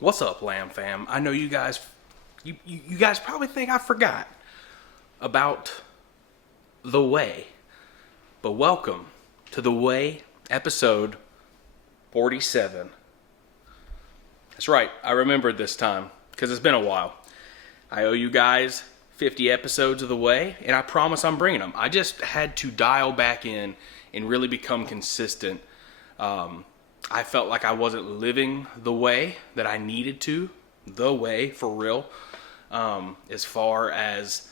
What's up, Lamb Fam? I know you guys, you guys probably think I forgot about The Way, but welcome to The Way, episode 47. That's right, I remembered this time, because it's been a while. I owe you guys 50 episodes of The Way, and I promise I'm bringing them. I just had to dial back in and really become consistent. I felt like I wasn't living the way that I needed to, the way for real, as far as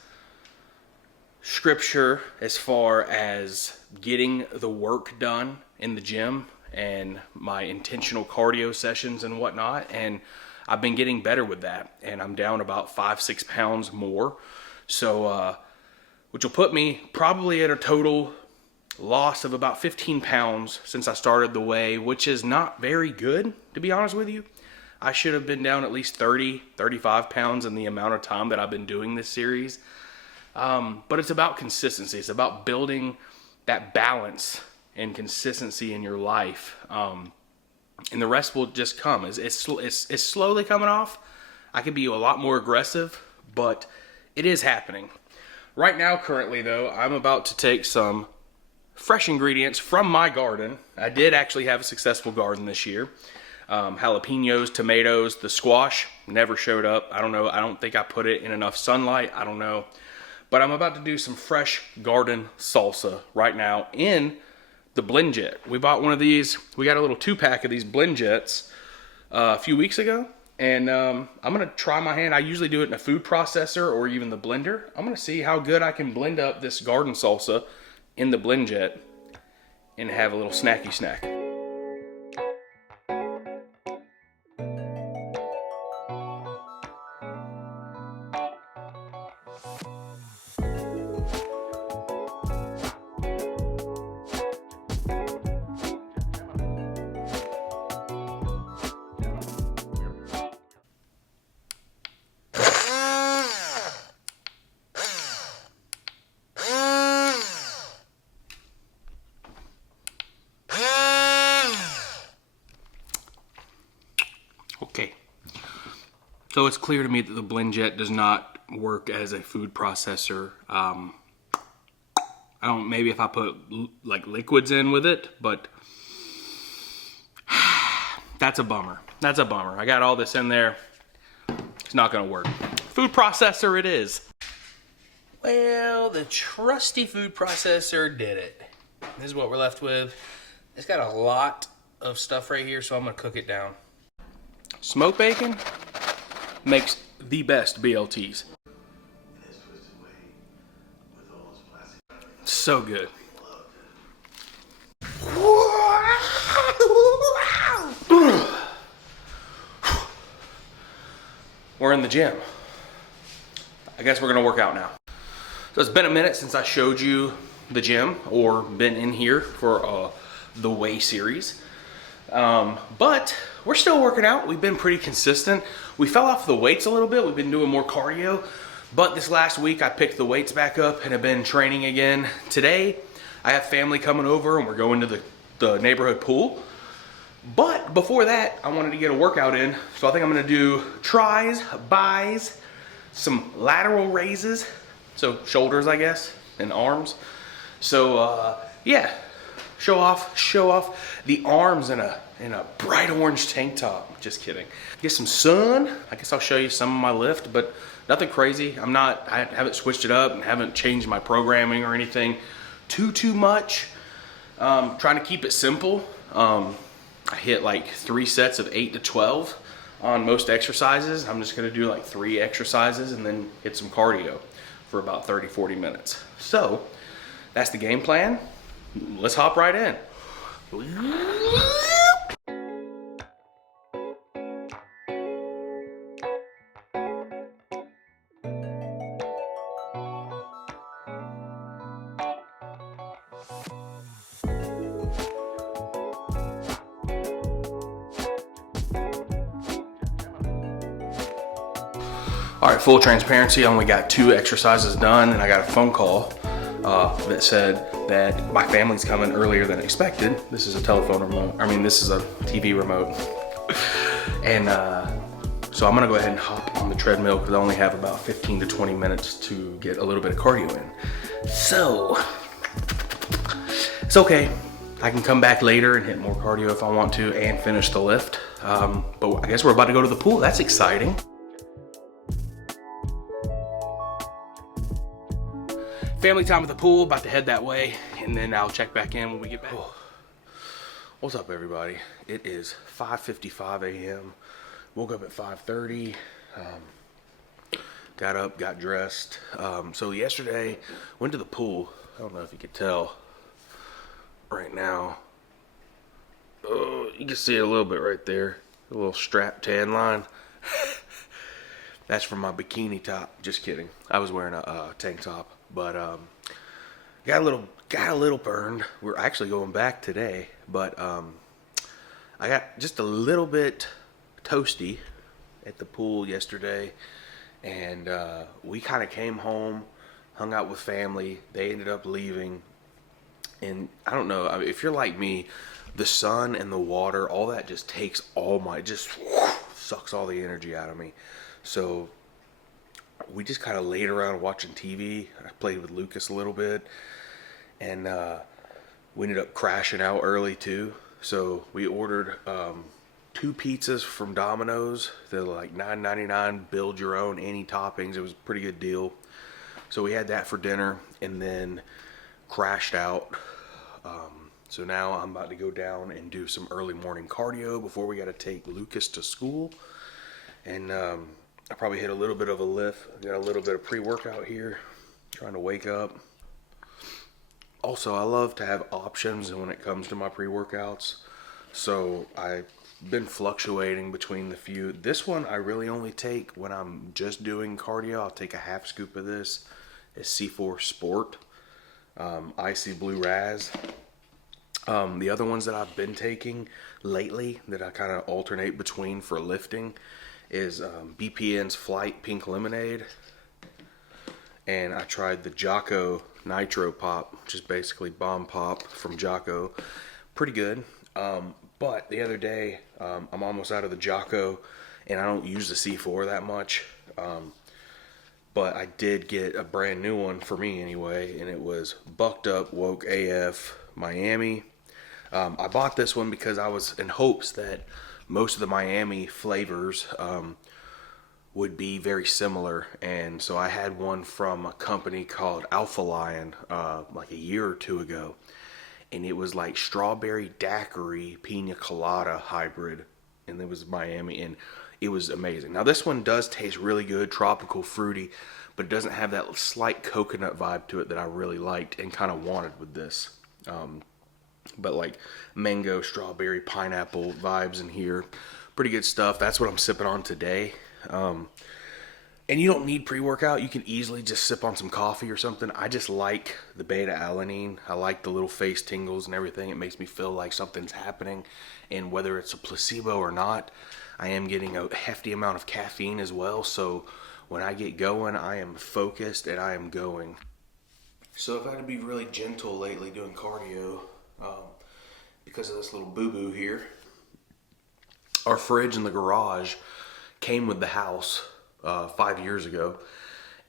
scripture, as far as getting the work done in the gym and my intentional cardio sessions and whatnot. And I've been getting better with that, and I'm down about 5-6 pounds more. So, which will put me probably at a total loss of about 15 pounds since I started The Way, which is not very good, to be honest with you. I should have been down at least 35 pounds in the amount of time that I've been doing this series. But it's about consistency. It's about building that balance and consistency in your life. And the rest will just come. It's slowly coming off. I could be a lot more aggressive, but it is happening. Right now, currently though, I'm about to take some fresh ingredients from my garden. I did actually have a successful garden this year. Jalapenos, tomatoes, the squash never showed up. I don't know. I don't think I put it in enough sunlight. I don't know. But I'm about to do some fresh garden salsa right now in the BlendJet. We bought one of these. We got a little 2-pack of these BlendJets a few weeks ago. And I'm going to try my hand. I usually do it in a food processor or even the blender. I'm going to see how good I can blend up this garden salsa in the BlendJet and have a little snacky snack. Okay, so it's clear to me that the BlendJet does not work as a food processor. I don't, maybe if I put like liquids in with it, but that's a bummer. That's a bummer. I got all this in there. It's not gonna work. Food processor it is. Well, the trusty food processor did it. This is what we're left with. It's got a lot of stuff right here, so I'm gonna cook it down. Smoked bacon makes the best BLTs. So good. We're in the gym. I guess we're gonna work out now. So it's been a minute since I showed you the gym or been in here for the Way series. But we're still working out. We've been pretty consistent. We fell off the weights a little bit. We've been doing more cardio, but this last week I picked the weights back up and have been training again. Today I have family coming over and we're going to the neighborhood pool. But before that, I wanted to get a workout in. So I think I'm gonna do tries, buys, some lateral raises. So shoulders, I guess, and arms. So yeah. Show off the arms in a bright orange tank top. Just kidding. Get some sun. I guess I'll show you some of my lift, but nothing crazy. I haven't switched it up and haven't changed my programming or anything too much. Trying to keep it simple. I hit like 3 sets of 8 to 12 on most exercises. I'm just gonna do like 3 exercises and then hit some cardio for about 30-40 minutes. So that's the game plan. Let's hop right in. All right, full transparency, I only got 2 exercises done and I got a phone call that said that my family's coming earlier than expected. This is a telephone remote. I mean, this is a TV remote. And So I'm gonna go ahead and hop on the treadmill because I only have about 15 to 20 minutes to get a little bit of cardio in. So, it's okay. I can come back later and hit more cardio if I want to and finish the lift. But I guess we're about to go to the pool. That's exciting. Family time at the pool, about to head that way, and then I'll check back in when we get back. Oh. What's up, everybody? It is 5:55 a.m. Woke up at 5:30. Got up, got dressed. So yesterday, went to the pool. I don't know if you could tell right now. Oh, you can see it a little bit right there. A little strap tan line. That's from my bikini top. Just kidding. I was wearing a tank top, but got a little burned. We're actually going back today, but I got just a little bit toasty at the pool yesterday, and we kind of came home, hung out with family. They ended up leaving, and I don't know, I mean, if you're like me, the sun and the water, all that just takes just sucks all the energy out of me. So we just kind of laid around watching TV. I played with Lucas a little bit, and we ended up crashing out early too. So we ordered 2 pizzas from Domino's. They're like $9.99, build your own, any toppings. It was a pretty good deal. So we had that for dinner and then crashed out. So now I'm about to go down and do some early morning cardio before we got to take Lucas to school. And I probably hit a little bit of a lift. Got a little bit of pre-workout here, trying to wake up. Also, I love to have options when it comes to my pre-workouts. So I've been fluctuating between the few. This one I really only take when I'm just doing cardio. I'll take a half scoop of this. It's C4 Sport, Icy Blue Raz. The other ones that I've been taking lately that I kind of alternate between for lifting is BPN's Flight Pink Lemonade. And I tried the Jocko Nitro Pop, which is basically Bomb Pop from Jocko. Pretty good. But the other day, I'm almost out of the Jocko, and I don't use the C4 that much. But I did get a brand new one for me anyway, and it was Bucked Up Woke AF Miami. I bought this one because I was in hopes that most of the Miami flavors would be very similar, and so I had one from a company called Alpha Lion like a year or two ago, and it was like strawberry daiquiri pina colada hybrid, and it was Miami, and it was amazing. Now this one does taste really good, tropical, fruity, but it doesn't have that slight coconut vibe to it that I really liked and kind of wanted with this. But like mango, strawberry, pineapple vibes in here. Pretty good stuff. That's what I'm sipping on today. And you don't need pre-workout. You can easily just sip on some coffee or something. I just like the beta-alanine. I like the little face tingles and everything. It makes me feel like something's happening. And whether it's a placebo or not, I am getting a hefty amount of caffeine as well. So when I get going, I am focused and I am going. So I've had to be really gentle lately doing cardio because of this little boo-boo here. Our fridge in the garage came with the house 5 years ago,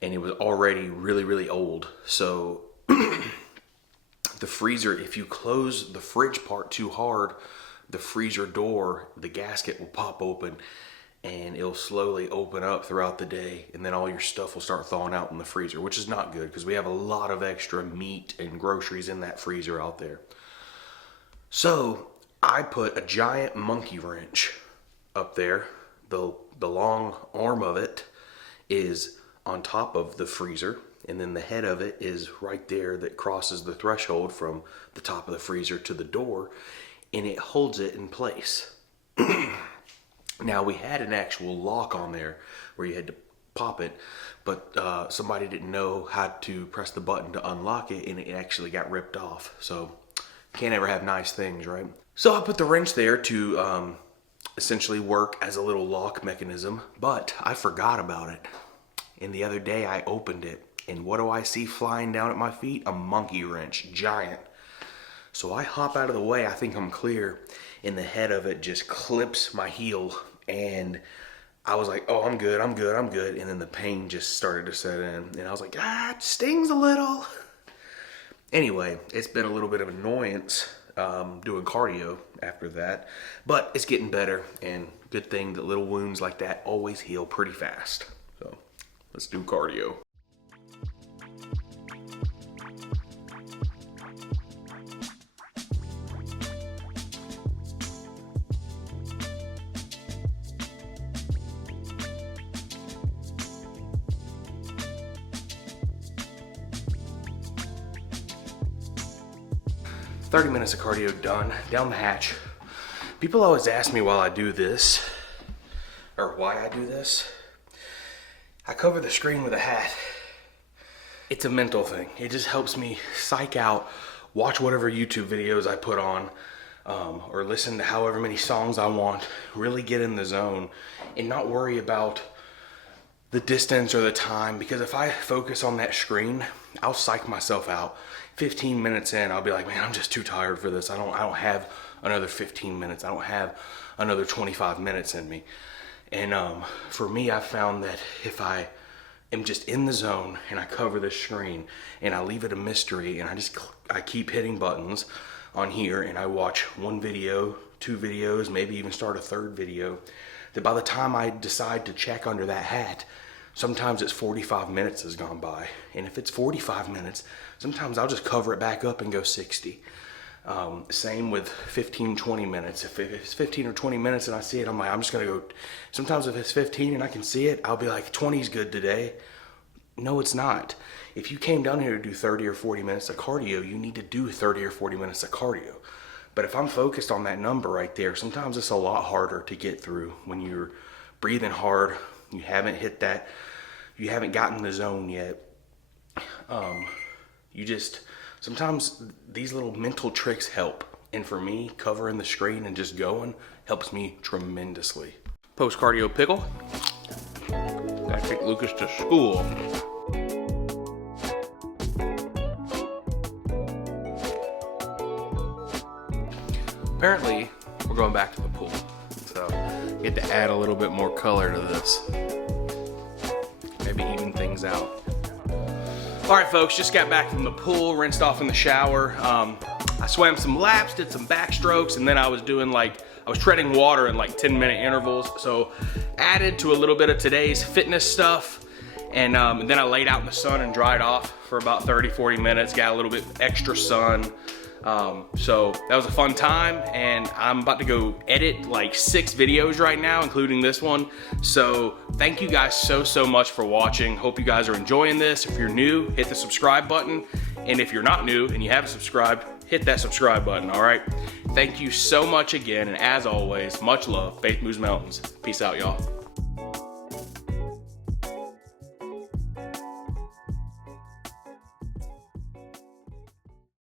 and it was already really, really old. So the freezer, if you close the fridge part too hard, the freezer door, the gasket will pop open, and it'll slowly open up throughout the day, and then all your stuff will start thawing out in the freezer, which is not good because we have a lot of extra meat and groceries in that freezer out there. So I put a giant monkey wrench up there. The long arm of it is on top of the freezer, and then the head of it is right there that crosses the threshold from the top of the freezer to the door, and it holds it in place. Now, we had an actual lock on there where you had to pop it, but somebody didn't know how to press the button to unlock it, and it actually got ripped off. So can't ever have nice things, right? So I put the wrench there to essentially work as a little lock mechanism, but I forgot about it. And the other day I opened it, and what do I see flying down at my feet? A monkey wrench, giant. So I hop out of the way, I think I'm clear, and the head of it just clips my heel, and I was like, oh, I'm good. And then the pain just started to set in. And I was like, it stings a little. Anyway, it's been a little bit of annoyance doing cardio after that. But it's getting better. And good thing that little wounds like that always heal pretty fast. So let's do cardio. "30 minutes of cardio done, down the hatch." People always ask me while I do this, or why I do this. I cover the screen with a hat. It's a mental thing. It just helps me psych out, watch whatever YouTube videos I put on, or listen to however many songs I want, really get in the zone, and not worry about the distance or the time, because if I focus on that screen, I'll psych myself out. 15 minutes in, I'll be like, man, I'm just too tired for this. I don't have another 15 minutes. I don't have another 25 minutes in me. And for me, I found that if I am just in the zone and I cover the screen and I leave it a mystery and I keep hitting buttons on here and I watch one video, two videos, maybe even start a third video, that by the time I decide to check under that hat, sometimes it's 45 minutes has gone by. And if it's 45 minutes, sometimes I'll just cover it back up and go 60. Same with 15, 20 minutes. If it's 15 or 20 minutes and I see it, I'm like, I'm just gonna go. Sometimes if it's 15 and I can see it, I'll be like, 20 is good today. No, it's not. If you came down here to do 30 or 40 minutes of cardio, you need to do 30 or 40 minutes of cardio. But if I'm focused on that number right there, sometimes it's a lot harder to get through when you're breathing hard. You haven't hit that, you haven't gotten the zone yet. Sometimes these little mental tricks help. And for me, covering the screen and just going helps me tremendously. Post-cardio pickle. Gotta take Lucas to school. Apparently, we're going back to the pool. So, get to add a little bit more color to this. Maybe even things out. All right, folks, just got back from the pool, rinsed off in the shower. I swam some laps, did some backstrokes, and then I was treading water in like 10-minute intervals. So added to a little bit of today's fitness stuff. And then I laid out in the sun and dried off for about 30, 40 minutes, got a little bit extra sun. So that was a fun time, and I'm about to go edit like 6 videos right now, including this one. So thank you guys so much for watching. Hope you guys are enjoying this. If you're new, hit the subscribe button. And if you're not new and you haven't subscribed, hit that subscribe button, all right? Thank you so much again, and as always, much love. Faith moves mountains. Peace out, y'all.